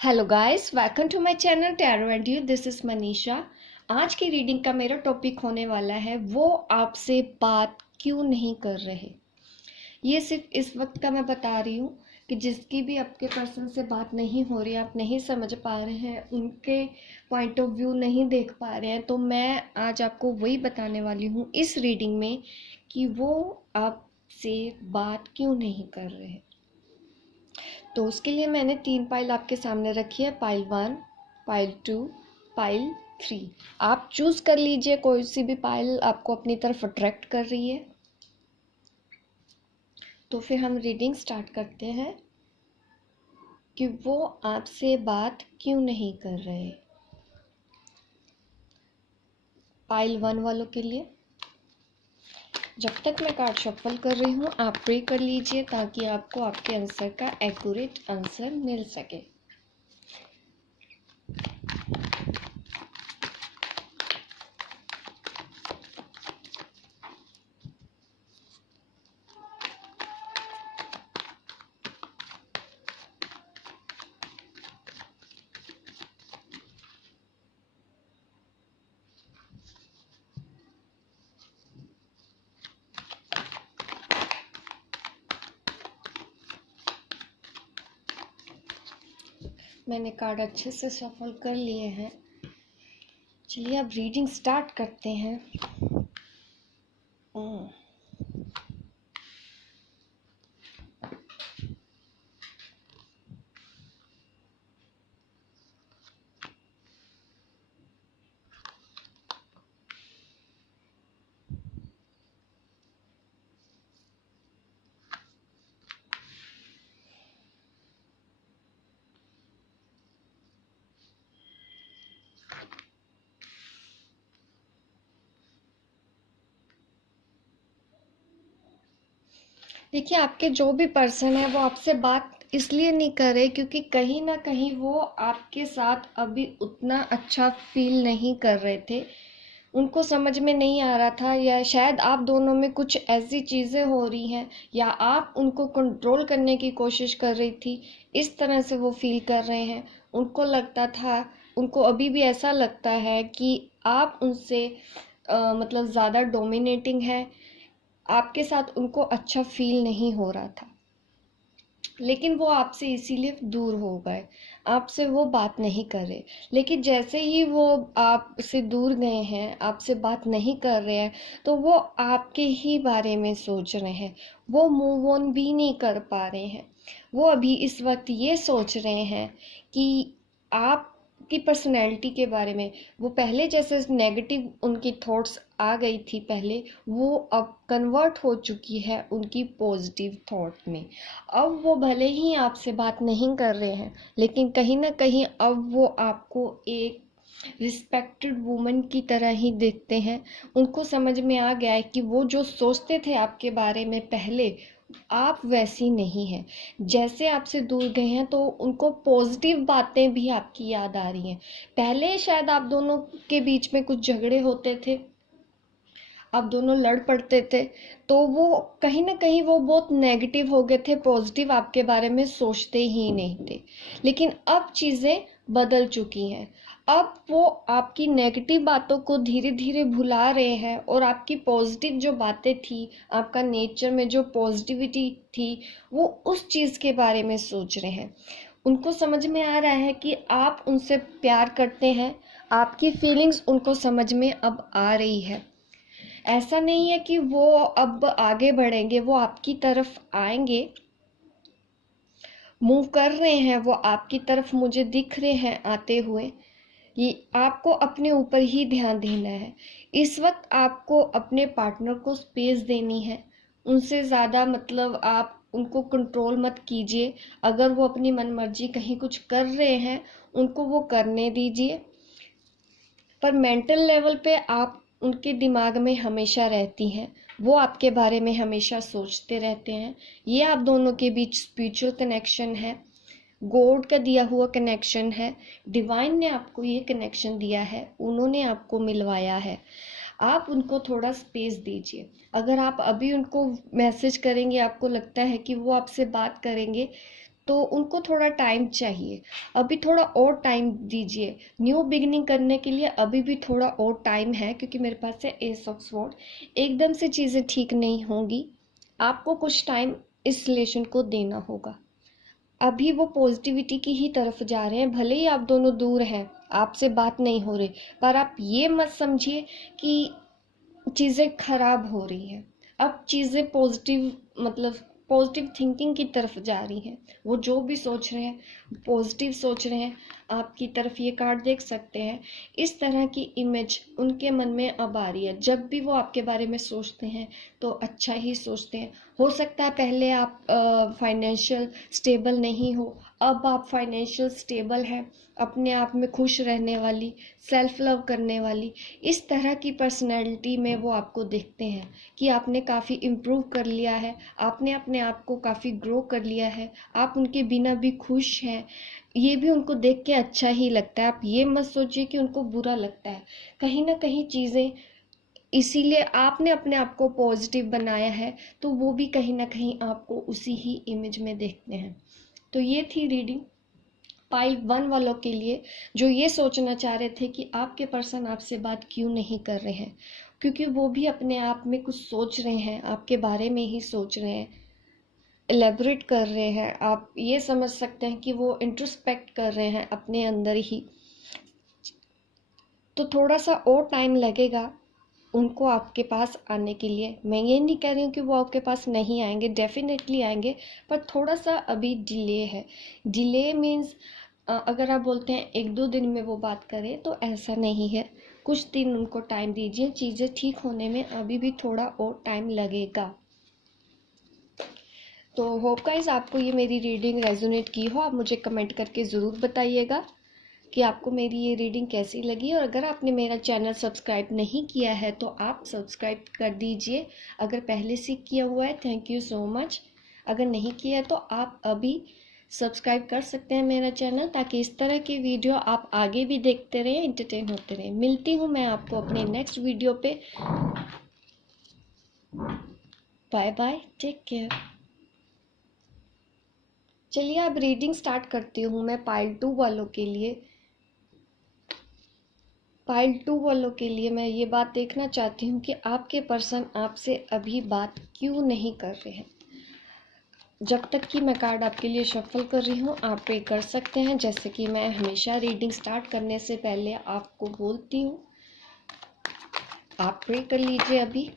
Hello guys, welcome to my channel tarot and you. This is Manisha. आज की reading का मेरा टॉपिक होने वाला है वो आपसे बात क्यों नहीं कर रहे। ये सिर्फ इस वक्त का मैं बता रही हूँ कि जिसकी भी आपके पर्सन से बात नहीं हो रही, आप नहीं समझ पा रहे हैं, उनके पॉइंट ऑफ व्यू नहीं देख पा रहे हैं, तो मैं आज आपको वही बताने वाली हूँ इस रीडिंग में कि वो आपसे बात क्यों नहीं कर रहे। तो उसके लिए मैंने 3 पाइल आपके सामने रखी है, पाइल 1, पाइल 2, पाइल 3। आप चूज कर लीजिए कोई सी भी पाइल आपको अपनी तरफ अट्रैक्ट कर रही है। तो फिर हम रीडिंग स्टार्ट करते हैं कि वो आपसे बात क्यों नहीं कर रहे। पाइल 1 वालों के लिए जब तक मैं कार्ड शफल कर रही हूँ आप प्रे कर लीजिए ताकि आपको आपके आंसर का एक्यूरेट आंसर मिल सके। मैंने कार्ड अच्छे से शफल कर लिए हैं। चलिए अब रीडिंग स्टार्ट करते हैं। देखिए, आपके जो भी पर्सन है वो आपसे बात इसलिए नहीं कर रहे क्योंकि कहीं ना कहीं वो आपके साथ अभी उतना अच्छा फील नहीं कर रहे थे। उनको समझ में नहीं आ रहा था, या शायद आप दोनों में कुछ ऐसी चीज़ें हो रही हैं, या आप उनको कंट्रोल करने की कोशिश कर रही थी। इस तरह से वो फील कर रहे हैं। उनको लगता था, उनको अभी भी ऐसा लगता है कि आप उनसे मतलब ज़्यादा डोमिनेटिंग है। आपके साथ उनको अच्छा फील नहीं हो रहा था, लेकिन वो आपसे इसीलिए दूर हो गए। आपसे वो बात नहीं कर रहे। लेकिन जैसे ही वो आपसे दूर गए हैं, आपसे बात नहीं कर रहे हैं, तो वो आपके ही बारे में सोच रहे हैं। वो मूव ऑन भी नहीं कर पा रहे हैं। वो अभी इस वक्त ये सोच रहे हैं कि आपकी पर्सनैलिटी के बारे में, वो पहले जैसे नेगेटिव उनकी थॉट्स आ गई थी पहले, वो अब कन्वर्ट हो चुकी है उनकी पॉजिटिव थॉट में। अब वो भले ही आपसे बात नहीं कर रहे हैं, लेकिन कहीं ना कहीं अब वो आपको एक रिस्पेक्टेड वुमन की तरह ही देखते हैं। उनको समझ में आ गया है कि वो जो सोचते थे आपके बारे में पहले, आप वैसी नहीं हैं। जैसे आपसे दूर गए हैं तो उनको पॉजिटिव बातें भी आपकी याद आ रही हैं। पहले शायद आप दोनों के बीच में कुछ झगड़े होते थे, आप दोनों लड़ पड़ते थे, तो वो कहीं ना कहीं वो बहुत नेगेटिव हो गए थे, पॉजिटिव आपके बारे में सोचते ही नहीं थे। लेकिन अब चीज़ें बदल चुकी हैं। अब वो आपकी नेगेटिव बातों को धीरे धीरे भुला रहे हैं और आपकी पॉजिटिव जो बातें थी, आपका नेचर में जो पॉजिटिविटी थी, वो उस चीज़ के बारे में सोच रहे हैं। उनको समझ में आ रहा है कि आप उनसे प्यार करते हैं। आपकी फीलिंग्स उनको समझ में अब आ रही है। ऐसा नहीं है कि वो अब आगे बढ़ेंगे, वो आपकी तरफ आएंगे, मूव कर रहे हैं, वो आपकी तरफ मुझे दिख रहे हैं आते हुए। ये आपको अपने ऊपर ही ध्यान देना है। इस वक्त आपको अपने पार्टनर को स्पेस देनी है। उनसे ज़्यादा मतलब आप उनको कंट्रोल मत कीजिए। अगर वो अपनी मनमर्जी कहीं कुछ कर रहे हैं, उनको वो करने दीजिए, पर मेंटल लेवल पे आप उनके दिमाग में हमेशा रहती हैं। वो आपके बारे में हमेशा सोचते रहते हैं। ये आप दोनों के बीच स्पिरिचुअल कनेक्शन है, गॉड का दिया हुआ कनेक्शन है। डिवाइन ने आपको ये कनेक्शन दिया है, उन्होंने आपको मिलवाया है। आप उनको थोड़ा स्पेस दीजिए। अगर आप अभी उनको मैसेज करेंगे, आपको लगता है कि वो आपसे बात करेंगे, तो उनको थोड़ा टाइम चाहिए, अभी थोड़ा और टाइम दीजिए न्यू बिगिनिंग करने के लिए। अभी भी थोड़ा और टाइम है, क्योंकि मेरे पास है एस ऑफ स्वॉर्ड। एकदम से चीज़ें ठीक नहीं होंगी, आपको कुछ टाइम इस रिलेशन को देना होगा। अभी वो पॉजिटिविटी की ही तरफ जा रहे हैं, भले ही आप दोनों दूर हैं, आपसे बात नहीं हो रही, पर आप ये मत समझिए कि चीज़ें खराब हो रही हैं। अब चीज़ें पॉजिटिव, मतलब पॉजिटिव थिंकिंग की तरफ जा रही हैं। वो जो भी सोच रहे हैं पॉजिटिव सोच रहे हैं। आपकी तरफ ये कार्ड देख सकते हैं, इस तरह की इमेज उनके मन में अब आ रही है। जब भी वो आपके बारे में सोचते हैं तो अच्छा ही सोचते हैं। हो सकता है पहले आप फाइनेंशियल स्टेबल नहीं हो, अब आप फाइनेंशियल स्टेबल हैं, अपने आप में खुश रहने वाली, सेल्फ लव करने वाली, इस तरह की पर्सनैलिटी में वो आपको देखते हैं कि आपने काफ़ी इम्प्रूव कर लिया है, आपने अपने आप को काफ़ी ग्रो कर लिया है, आप उनके बिना भी खुश हैं। ये भी उनको देख के अच्छा ही लगता है। आप ये मत सोचिए कि उनको बुरा लगता है। कहीं ना कहीं चीज़ें, इसीलिए आपने अपने आप को पॉजिटिव बनाया है, तो वो भी कहीं ना कहीं आपको उसी ही इमेज में देखते हैं। तो ये थी रीडिंग पाइल 1 वालों के लिए, जो ये सोचना चाह रहे थे कि आपके पर्सन आपसे बात क्यों नहीं कर रहे हैं, क्योंकि वो भी अपने आप में कुछ सोच रहे हैं, आपके बारे में ही सोच रहे हैं, एलेबरेट कर रहे हैं। आप ये समझ सकते हैं कि वो इंट्रोस्पेक्ट कर रहे हैं अपने अंदर ही। तो थोड़ा सा और टाइम लगेगा उनको आपके पास आने के लिए। मैं ये नहीं कह रही हूँ कि वो आपके पास नहीं आएंगे, डेफिनेटली आएंगे, पर थोड़ा सा अभी डिले है। डिले मीन्स अगर आप बोलते हैं 1-2 दिन में वो बात करें, तो ऐसा नहीं है। कुछ दिन उनको टाइम दीजिए, चीज़ें ठीक होने में अभी भी थोड़ा और टाइम लगेगा। तो होप गाइस आपको ये मेरी रीडिंग रेजोनेट की हो। आप मुझे कमेंट करके ज़रूर बताइएगा कि आपको मेरी ये रीडिंग कैसी लगी। और अगर आपने मेरा चैनल सब्सक्राइब नहीं किया है तो आप सब्सक्राइब कर दीजिए। अगर पहले से किया हुआ है थैंक यू सो मच, अगर नहीं किया है तो आप अभी सब्सक्राइब कर सकते हैं मेरा चैनल, ताकि इस तरह की वीडियो आप आगे भी देखते रहें, एंटरटेन होते रहें। मिलती हूँ मैं आपको अपने नेक्स्ट वीडियो पे। Bye bye, take care. चलिए अब रीडिंग स्टार्ट करती हूँ मैं पाइल 2 वालों के लिए। पाइल 2 वालों के लिए मैं ये बात देखना चाहती हूँ कि आपके पर्सन आपसे अभी बात क्यों नहीं कर रहे हैं। जब तक कि मैं कार्ड आपके लिए शफल कर रही हूँ, आप प्रे कर सकते हैं, जैसे कि मैं हमेशा रीडिंग स्टार्ट करने से पहले आपको बोलती हूँ। आप प्रे कर लीजिए अभी।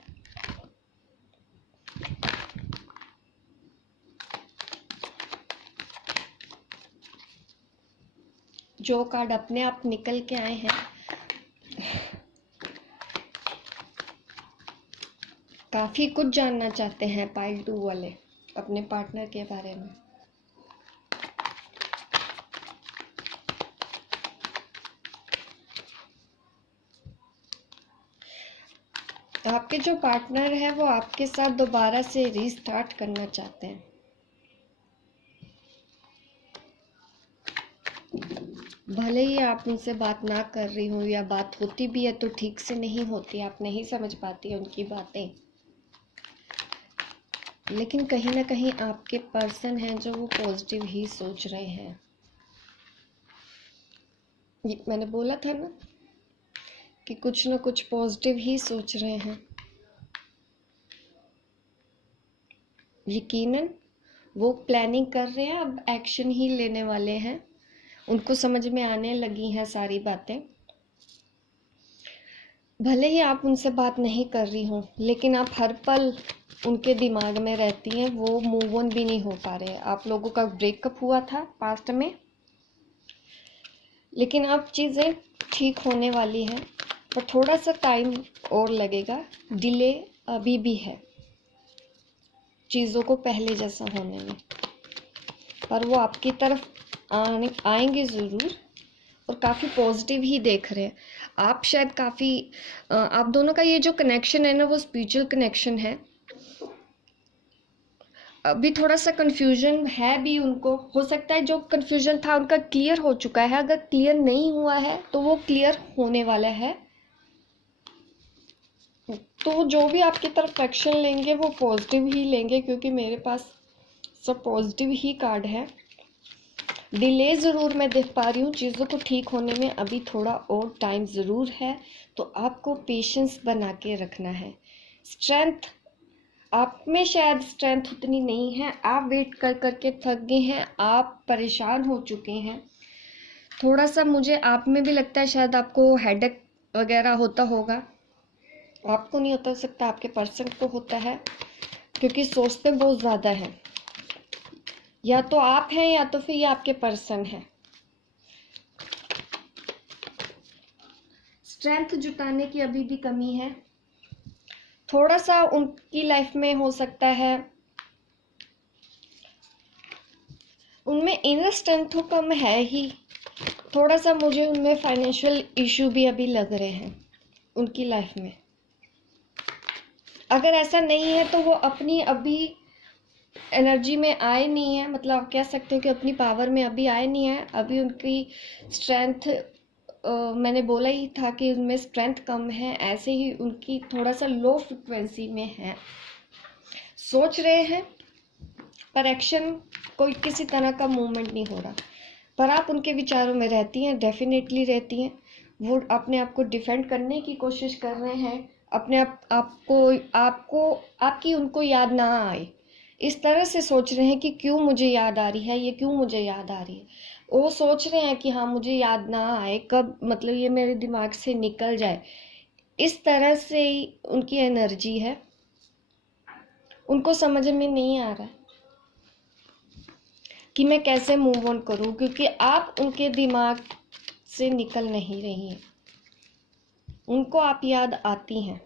जो कार्ड अपने आप निकल के आए हैं, काफ़ी कुछ जानना चाहते हैं पाइल 2 वाले अपने पार्टनर के बारे में। आपके जो पार्टनर है वो आपके साथ दोबारा से रीस्टार्ट करना चाहते हैं। भले ही आप उनसे बात ना कर रही हो, या बात होती भी है तो ठीक से नहीं होती, आप नहीं समझ पाती उनकी बातें, लेकिन कहीं ना कहीं आपके पर्सन हैं जो वो पॉजिटिव ही सोच रहे हैं। मैंने बोला था ना कि कुछ ना कुछ पॉजिटिव ही सोच रहे हैं। यकीनन वो प्लानिंग कर रहे हैं, अब एक्शन ही लेने वाले हैं। उनको समझ में आने लगी हैं सारी बातें। भले ही आप उनसे बात नहीं कर रही हो, लेकिन आप हर पल उनके दिमाग में रहती हैं। वो मूव ऑन भी नहीं हो पा रहे। आप लोगों का ब्रेकअप हुआ था पास्ट में, लेकिन अब चीज़ें ठीक होने वाली हैं, पर थोड़ा सा टाइम और लगेगा। डिले अभी भी है चीज़ों को पहले जैसा होने में, पर वो आपकी तरफ आएंगे ज़रूर, और काफ़ी पॉजिटिव ही देख रहे हैं। आप शायद काफ़ी आप दोनों का ये जो कनेक्शन है ना, वो स्पिरिचुअल कनेक्शन है। अभी थोड़ा सा कन्फ्यूजन है भी उनको, हो सकता है जो कन्फ्यूजन था उनका क्लियर हो चुका है। अगर क्लियर नहीं हुआ है तो वो क्लियर होने वाला है। तो जो भी आपकी तरफ एक्शन लेंगे वो पॉजिटिव ही लेंगे, क्योंकि मेरे पास सब पॉजिटिव ही कार्ड है। डिले ज़रूर मैं देख पा रही हूँ, चीज़ों को ठीक होने में अभी थोड़ा और टाइम ज़रूर है, तो आपको पेशेंस बना के रखना है। स्ट्रेंथ, आप में शायद स्ट्रेंथ उतनी नहीं है, आप वेट कर कर के थक गए हैं, आप परेशान हो चुके हैं। थोड़ा सा मुझे आप में भी लगता है शायद आपको हेडेक वगैरह होता होगा। आपको नहीं होता, हो सकता आपके पर्सन को होता है, क्योंकि सोचते बहुत ज़्यादा हैं। या तो आप हैं या तो फिर ये आपके पर्सन है। स्ट्रेंथ जुटाने की अभी भी कमी है, थोड़ा सा उनकी लाइफ में हो सकता है, उनमें इनर स्ट्रेंथ तो कम है ही, थोड़ा सा मुझे उनमें फाइनेंशियल इशू भी अभी लग रहे हैं उनकी लाइफ में। अगर ऐसा नहीं है तो वो अपनी अभी एनर्जी में आए नहीं है, मतलब आप कह सकते हैं कि अपनी पावर में अभी आए नहीं है। अभी उनकी स्ट्रेंथ, मैंने बोला ही था कि उनमें स्ट्रेंथ कम है, ऐसे ही उनकी थोड़ा सा लो फ्रिक्वेंसी में है। सोच रहे हैं पर एक्शन, कोई किसी तरह का मूवमेंट नहीं हो रहा। पर आप उनके विचारों में रहती हैं, डेफिनेटली रहती हैं। वो अपने आप को डिफेंड करने की कोशिश कर रहे हैं, अपने आपको आपकी उनको याद ना आए, इस तरह से सोच रहे हैं कि क्यों मुझे याद आ रही है, ये क्यों मुझे याद आ रही है। वो सोच रहे हैं कि हाँ मुझे याद ना आए, कब मतलब ये मेरे दिमाग से निकल जाए, इस तरह से ही उनकी एनर्जी है। उनको समझ में नहीं आ रहा है कि मैं कैसे मूव ऑन करूं, क्योंकि आप उनके दिमाग से निकल नहीं रही हैं। उनको आप याद आती हैं,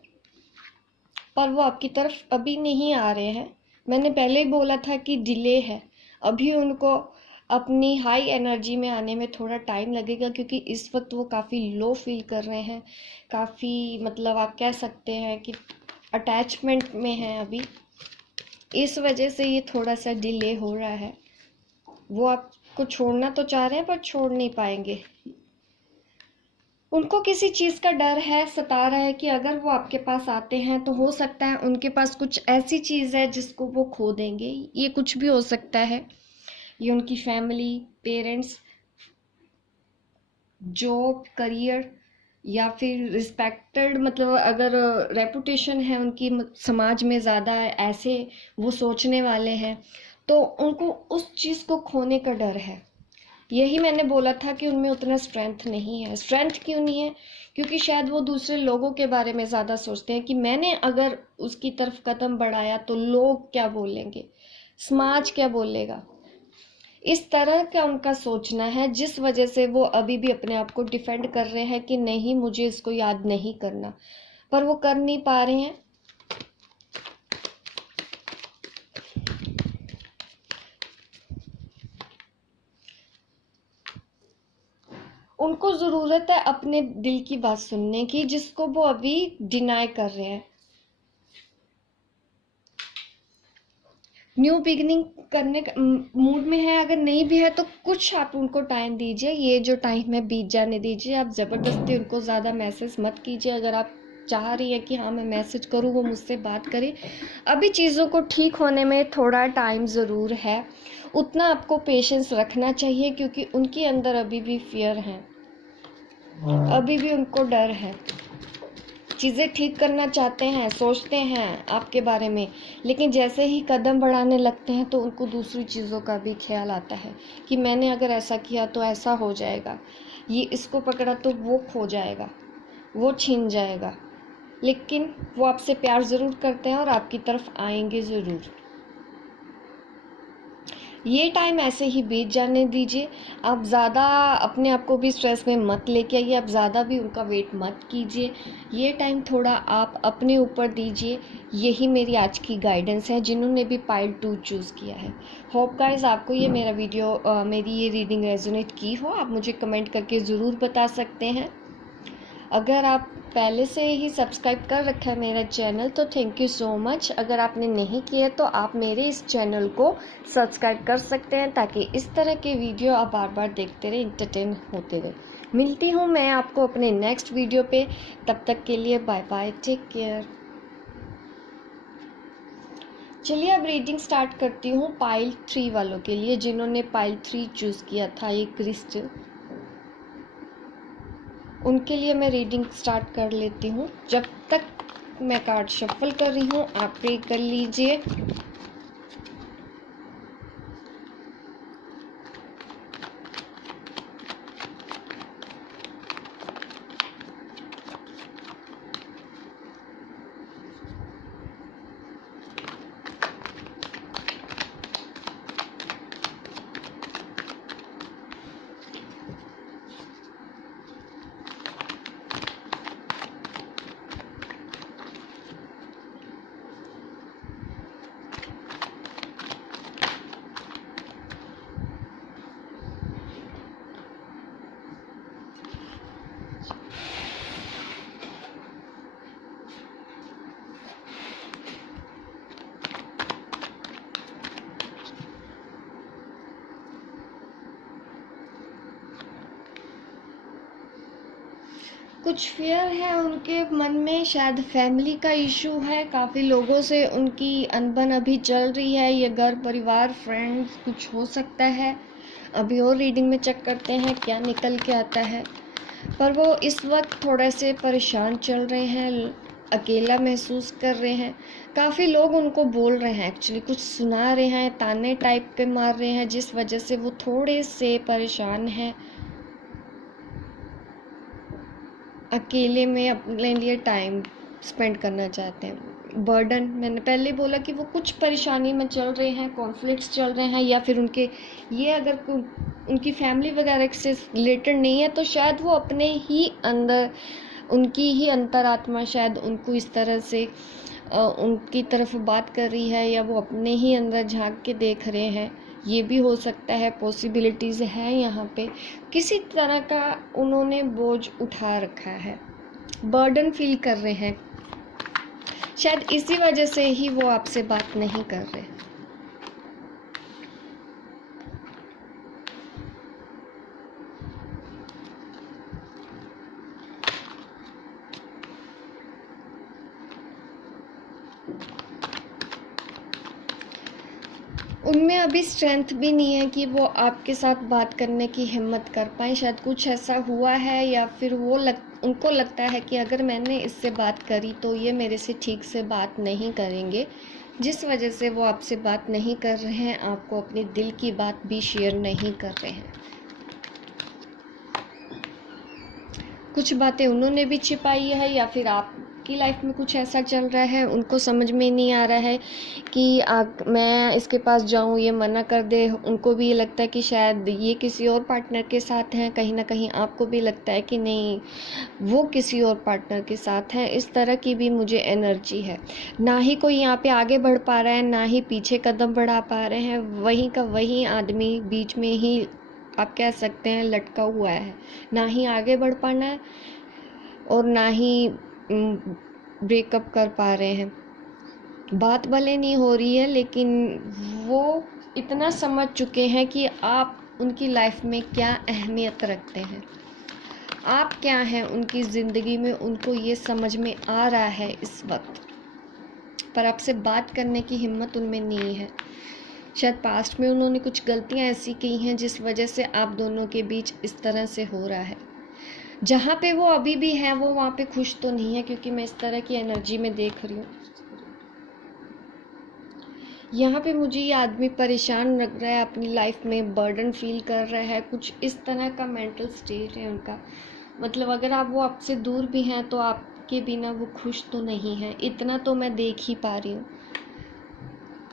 पर वो आपकी तरफ अभी नहीं आ रहे हैं। मैंने पहले ही बोला था कि डिले है, अभी उनको अपनी हाई एनर्जी में आने में थोड़ा टाइम लगेगा, क्योंकि इस वक्त वो काफ़ी लो फील कर रहे हैं, काफ़ी मतलब आप कह सकते हैं कि अटैचमेंट में हैं अभी, इस वजह से ये थोड़ा सा डिले हो रहा है। वो आपको छोड़ना तो चाह रहे हैं पर छोड़ नहीं पाएंगे। उनको किसी चीज़ का डर है, सता रहा है कि अगर वो आपके पास आते हैं तो हो सकता है उनके पास कुछ ऐसी चीज़ है जिसको वो खो देंगे। ये कुछ भी हो सकता है, ये उनकी फैमिली, पेरेंट्स, जॉब, करियर, या फिर रिस्पेक्टेड, मतलब अगर रेपुटेशन है उनकी समाज में ज़्यादा है, ऐसे वो सोचने वाले हैं, तो उनको उस चीज़ को खोने का डर है। यही मैंने बोला था कि उनमें उतना स्ट्रेंथ नहीं है। स्ट्रेंथ क्यों नहीं है? क्योंकि शायद वो दूसरे लोगों के बारे में ज़्यादा सोचते हैं कि मैंने अगर उसकी तरफ कदम बढ़ाया तो लोग क्या बोलेंगे, समाज क्या बोलेगा, इस तरह का उनका सोचना है, जिस वजह से वो अभी भी अपने आप को डिफेंड कर रहे हैं कि नहीं मुझे इसको याद नहीं करना, पर वो कर नहीं पा रहे हैं। उनको ज़रूरत है अपने दिल की बात सुनने की, जिसको वो अभी डिनाई कर रहे हैं। न्यू बिगिनिंग करने का मूड में है, अगर नहीं भी है तो कुछ आप उनको टाइम दीजिए, ये जो टाइम है बीत जाने दीजिए। आप ज़बरदस्ती उनको ज़्यादा मैसेज मत कीजिए। अगर आप चाह रही है कि हाँ मैं मैसेज करूँ, वो मुझसे बात करे, अभी चीज़ों को ठीक होने में थोड़ा टाइम ज़रूर है, उतना आपको पेशेंस रखना चाहिए, क्योंकि उनके अंदर अभी भी फियर है, अभी भी उनको डर है, चीज़ें ठीक करना चाहते हैं, सोचते हैं आपके बारे में, लेकिन जैसे ही कदम बढ़ाने लगते हैं तो उनको दूसरी चीज़ों का भी ख्याल आता है कि मैंने अगर ऐसा किया तो ऐसा हो जाएगा, ये इसको पकड़ा तो वो खो जाएगा, वो छीन जाएगा। लेकिन वो आपसे प्यार ज़रूर करते हैं और आपकी तरफ आएंगे ज़रूर। ये टाइम ऐसे ही बीत जाने दीजिए। आप ज़्यादा अपने आप को भी स्ट्रेस में मत लेके आइए, आप ज़्यादा भी उनका वेट मत कीजिए। ये टाइम थोड़ा आप अपने ऊपर दीजिए। यही मेरी आज की गाइडेंस है जिन्होंने भी पाइल 2 चूज़ किया है। होप गाइस आपको ये मेरा वीडियो मेरी ये रीडिंग रेजोनेट की हो। आप मुझे कमेंट करके ज़रूर बता सकते हैं। अगर आप पहले से ही सब्सक्राइब कर रखा है मेरा चैनल तो थैंक यू सो मच। अगर आपने नहीं किया तो आप मेरे इस चैनल को सब्सक्राइब कर सकते हैं, ताकि इस तरह के वीडियो आप बार बार देखते रहे, इंटरटेन होते रहे। मिलती हूँ मैं आपको अपने नेक्स्ट वीडियो पे, तब तक के लिए बाय बाय, टेक केयर। चलिए अब रीडिंग स्टार्ट करती हूँ पाइल 3 वालों के लिए, जिन्होंने पाइल 3 चूज़ किया था ये क्रिस्टल, उनके लिए मैं रीडिंग स्टार्ट कर लेती हूँ। जब तक मैं कार्ड शफल कर रही हूँ आप प्रे कर लीजिए। कुछ फियर है उनके मन में, शायद फैमिली का इशू है, काफ़ी लोगों से उनकी अनबन अभी चल रही है। ये घर परिवार फ्रेंड्स कुछ हो सकता है। अभी और रीडिंग में चेक करते हैं क्या निकल के आता है। पर वो इस वक्त थोड़े से परेशान चल रहे हैं, अकेला महसूस कर रहे हैं। काफ़ी लोग उनको बोल रहे हैं, एक्चुअली कुछ सुना रहे हैं, ताने टाइप के मार रहे हैं, जिस वजह से वो थोड़े से परेशान हैं। अकेले में अपने लिए टाइम स्पेंड करना चाहते हैं। बर्डन, मैंने पहले बोला कि वो कुछ परेशानी में चल रहे हैं, कॉन्फ्लिक्ट्स चल रहे हैं, या फिर उनके ये अगर उनकी फैमिली वगैरह से रिलेटेड नहीं है तो शायद वो अपने ही अंदर, उनकी ही अंतरात्मा शायद उनको इस तरह से उनकी तरफ बात कर रही है, या वो अपने ही अंदर झांक के देख रहे हैं। ये भी हो सकता है, पॉसिबिलिटीज़ है यहाँ पे। किसी तरह का उन्होंने बोझ उठा रखा है, बर्डन फील कर रहे हैं, शायद इसी वजह से ही वो आपसे बात नहीं कर रहे। उनमें अभी स्ट्रेंथ भी नहीं है कि वो आपके साथ बात करने की हिम्मत कर पाए। शायद कुछ ऐसा हुआ है, या फिर उनको लगता है कि अगर मैंने इससे बात करी तो ये मेरे से ठीक से बात नहीं करेंगे, जिस वजह से वो आपसे बात नहीं कर रहे हैं, आपको अपने दिल की बात भी शेयर नहीं कर रहे हैं। कुछ बातें उन्होंने भी छिपाई है, या फिर आपकी लाइफ में कुछ ऐसा चल रहा है, उनको समझ में नहीं आ रहा है कि मैं इसके पास जाऊं, ये मना कर दे। उनको भी ये लगता है कि शायद ये किसी और पार्टनर के साथ हैं, कहीं ना कहीं आपको भी लगता है कि नहीं वो किसी और पार्टनर के साथ हैं। इस तरह की भी मुझे एनर्जी है। ना ही कोई यहाँ पे आगे बढ़ पा रहा है, ना ही पीछे कदम बढ़ा पा रहे हैं। वहीं का वहीं आदमी बीच में ही आप कह सकते हैं लटका हुआ है। ना ही आगे बढ़ पाना है और ना ही ब्रेकअप कर पा रहे हैं। बात भले नहीं हो रही है, लेकिन वो इतना समझ चुके हैं कि आप उनकी लाइफ में क्या अहमियत रखते हैं, आप क्या हैं उनकी ज़िंदगी में। उनको ये समझ में आ रहा है इस वक्त, पर आपसे बात करने की हिम्मत उनमें नहीं है। शायद पास्ट में उन्होंने कुछ गलतियां ऐसी की हैं जिस वजह से आप दोनों के बीच इस तरह से हो रहा है। जहाँ पे वो अभी भी हैं वो वहाँ पे खुश तो नहीं है, क्योंकि मैं इस तरह की एनर्जी में देख रही हूँ। यहाँ पे मुझे ये आदमी परेशान लग रहा है, अपनी लाइफ में बर्डन फील कर रहा है, कुछ इस तरह का मेंटल स्टेट है उनका। मतलब अगर वो आपसे दूर भी हैं तो आपके बिना वो खुश तो नहीं है, इतना तो मैं देख ही पा रही हूँ।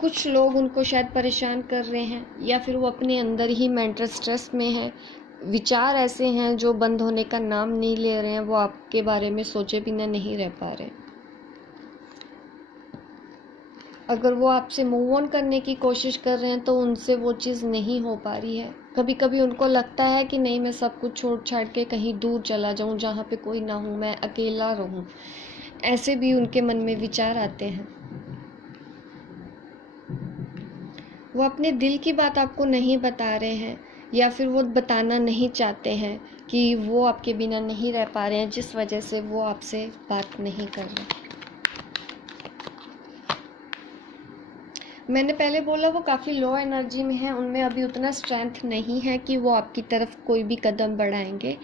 कुछ लोग उनको शायद परेशान कर रहे हैं, या फिर वो अपने अंदर ही मेंटल स्ट्रेस में है। विचार ऐसे हैं जो बंद होने का नाम नहीं ले रहे हैं, वो आपके बारे में सोचे बिना नहीं रह पा रहे। अगर वो आपसे मूव ऑन करने की कोशिश कर रहे हैं तो उनसे वो चीज़ नहीं हो पा रही है। कभी कभी उनको लगता है कि नहीं, मैं सब कुछ छोड़ छाड़ के कहीं दूर चला जाऊं जहाँ पे कोई ना हो, मैं अकेला रहूं। ऐसे भी उनके मन में विचार आते हैं। वो अपने दिल की बात आपको नहीं बता रहे हैं, या फिर वो बताना नहीं चाहते हैं कि वो आपके बिना नहीं रह पा रहे हैं, जिस वजह से वो आपसे बात नहीं कर रहे। मैंने पहले बोला वो काफ़ी लो एनर्जी में है, उनमें अभी उतना स्ट्रेंथ नहीं है कि वो आपकी तरफ कोई भी कदम बढ़ाएंगे।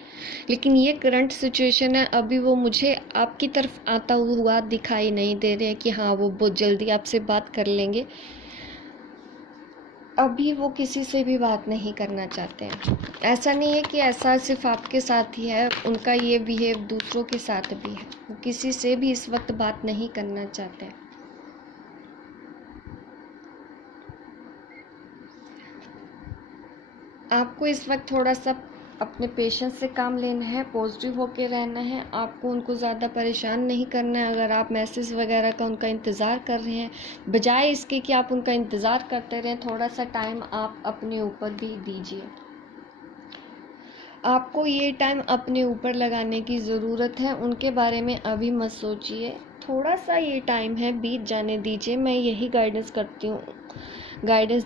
लेकिन ये करंट सिचुएशन है, अभी वो मुझे आपकी तरफ आता हुआ दिखाई नहीं दे रहे हैं कि हाँ वो बहुत जल्दी आपसे बात कर लेंगे। अभी वो किसी से भी बात नहीं करना चाहते हैं। ऐसा नहीं है कि ऐसा सिर्फ आपके साथ ही है, उनका ये बिहेव दूसरों के साथ भी है। वो किसी से भी इस वक्त बात नहीं करना चाहते हैं। आपको इस वक्त थोड़ा सा अपने पेशेंस से काम लेना है, पॉजिटिव होके रहना है। आपको उनको ज़्यादा परेशान नहीं करना है। अगर आप मैसेज वगैरह का उनका इंतज़ार कर रहे हैं, बजाय इसके कि आप उनका इंतज़ार करते रहें, थोड़ा सा टाइम आप अपने ऊपर भी दीजिए। आपको ये टाइम अपने ऊपर लगाने की ज़रूरत है। उनके बारे में अभी मत सोचिए, थोड़ा सा ये टाइम है, बीत जाने दीजिए। मैं यही गाइडेंस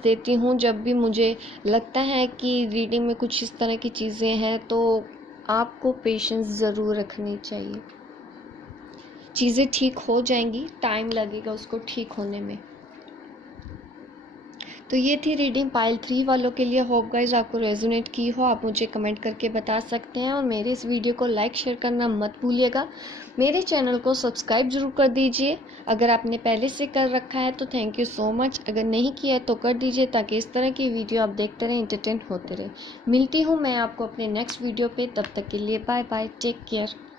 देती हूँ जब भी मुझे लगता है कि रीडिंग में कुछ इस तरह की चीज़ें हैं, तो आपको पेशेंस ज़रूर रखनी चाहिए। चीज़ें ठीक हो जाएंगी, टाइम लगेगा उसको ठीक होने में। तो ये थी रीडिंग पाइल 3 वालों के लिए। होप गाइज आपको रेजोनेट की हो। आप मुझे कमेंट करके बता सकते हैं, और मेरे इस वीडियो को लाइक शेयर करना मत भूलिएगा। मेरे चैनल को सब्सक्राइब जरूर कर दीजिए। अगर आपने पहले से कर रखा है तो थैंक यू सो मच। अगर नहीं किया है तो कर दीजिए, ताकि इस तरह की वीडियो आप देखते रहें, एंटरटेन होते रहें। मिलती हूँ मैं आपको अपने नेक्स्ट वीडियो पे। तब तक के लिए बाय बाय, टेक केयर।